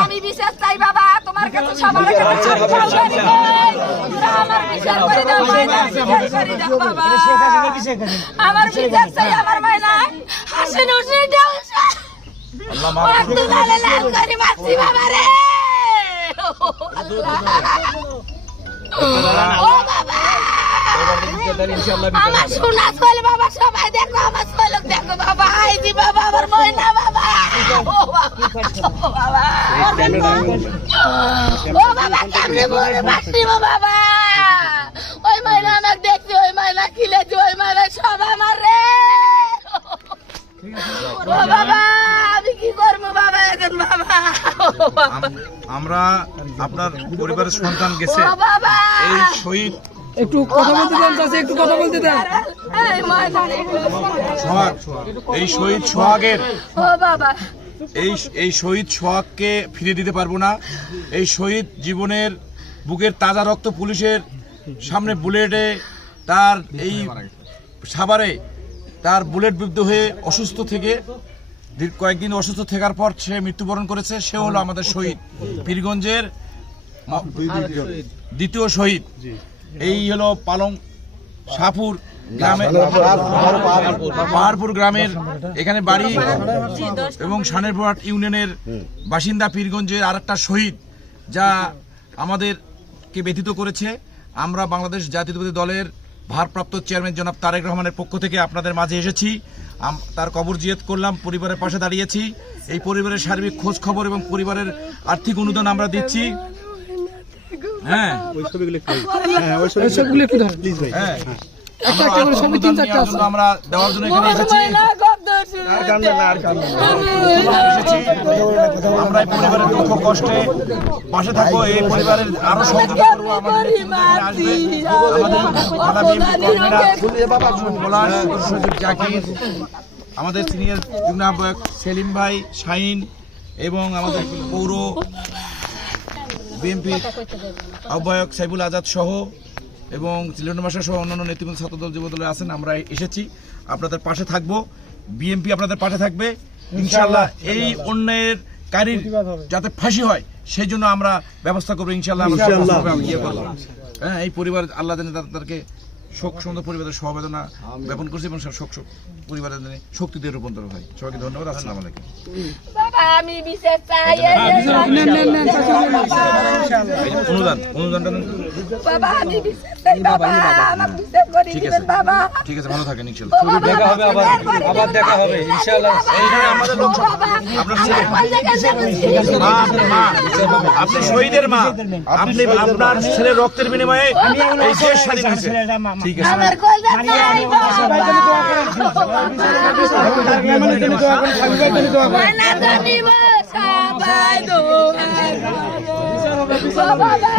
আমি বিশ্বাস চাই বাবা তোমার কাছে সবার আমার বিচার করে দাও আমার বিচার চাই আমার মায়না আব্দুল আলী লাল করে মারছি বাবা রে। ও বাবা। আমার সোনা ছোল বাবা সবাই দেখো আমার ছোলক দেখো বাবা। আই দি বাবা আমার ময়না বাবা। ও বাবা। ও বাবা। বাবা কেমনে মরে বাবা। ওই ময়না আমাকে দেখছি ওই ময়না খিলেছি আমরা আপনার পরিবারের সন্তান গেছে। এই শহীদ একটু কথা বলতে দেন চাচা একটু কথা বলতে দেন। সোহাগ এই শহীদ সোহাগের এই এই শহীদ সোহাগকে ফিরিয়ে দিতে পারব না। এই শহীদ জীবনের বুকের তাজা রক্ত পুলিশের সামনে বুলেটে তার এই সাভারে তার বুলেট বিদ্ধ হয়ে অসুস্থ থেকে দীর্ঘ কয়েকদিন অসুস্থ থাকার পর সে মৃত্যুবরণ করেছে সে হলো আমাদের শহীদ। পীরগঞ্জের দ্বিতীয় শহীদ। এই হলো পালং শাহপুর গ্রামে পাহাড়পুর গ্রামের এখানে বাড়ি এবং সানেরপুরহাট ইউনিয়নের বাসিন্দা পীরগঞ্জের আর একটা শহীদ যা আমাদেরকে ব্যথিত করেছে। আমরা বাংলাদেশ জাতীয়তাবাদী দলের ভারপ্রাপ্ত চেয়ারম্যান জনাব তারেক রহমানের পক্ষ থেকে আপনাদের মাঝে এসেছি। তার কবর জিয়াত করলাম পরিবারের পাশে দাঁড়িয়েছি। এই পরিবারের সার্বিক খোঁজ খবর এবং পরিবারের আর্থিক অনুদান আমরা দিচ্ছি। হ্যাঁ। সবগুলো একটু ধরেন। হ্যাঁ। জন্য আমরা দেওয়ার জন্য এখানে এসেছি। আমরা এই পরিবারের দুঃখ কষ্টে পাশে থাকব এই পরিবারের আরও সহযোগিতা করব আমাদের আসবে জাকির আমাদের সিনিয়র আহ্বায়ক সেলিম ভাই শাহিন এবং আমাদের পৌর বিএনপি আহ্বায়ক সাইবুল আজাদ সহ এবং চিলড্রেন মাস্টার সহ অন্যান্য নেতৃবৃন্দ ছাত্রদল যুবদলে আছেন আমরা এসেছি। আপনাদের পাশে থাকব। বিএনপি আপনাদের পাশে থাকবে। ইনশাল্লাহ এই অন্যের কারীর যাতে ফাঁসি হয় সেই জন্য আমরা ব্যবস্থা করব ইনশাল্লাহ ইয়ে হ্যাঁ এই পরিবার আল্লাহ দিনে তাদেরকে শোক সুন্দর পরিবারের সহবেদনা জ্ঞাপন করছি এবং শোক শোক পরিবারের জন্য শক্তিতে রূপান্তর হয়। সবাইকে ধন্যবাদ আসসালামু আলাইকুম। বাবা আমি বিচার চাই এই যে নেন নেন নেন চাচা এই যে অনুদান অনুদানটা বাবা আমি বিচার চাই বাবা আমার বিচার করে দিবেন বাবা ঠিক আছে ভালো থাকেন ইনশাল্লাহ দেখা হবে আবার আবার দেখা হবে ইনশাআল্লাহ এইখানে আমাদের লোক আপনার ছেলে মা, মা, আপনি শহীদের মা আপনি আপনার ছেলের রক্তের বিনিময়ে এই দেশ স্বাধীন হয়েছে ঠিক আছে আমার চাই দোয়া কলজা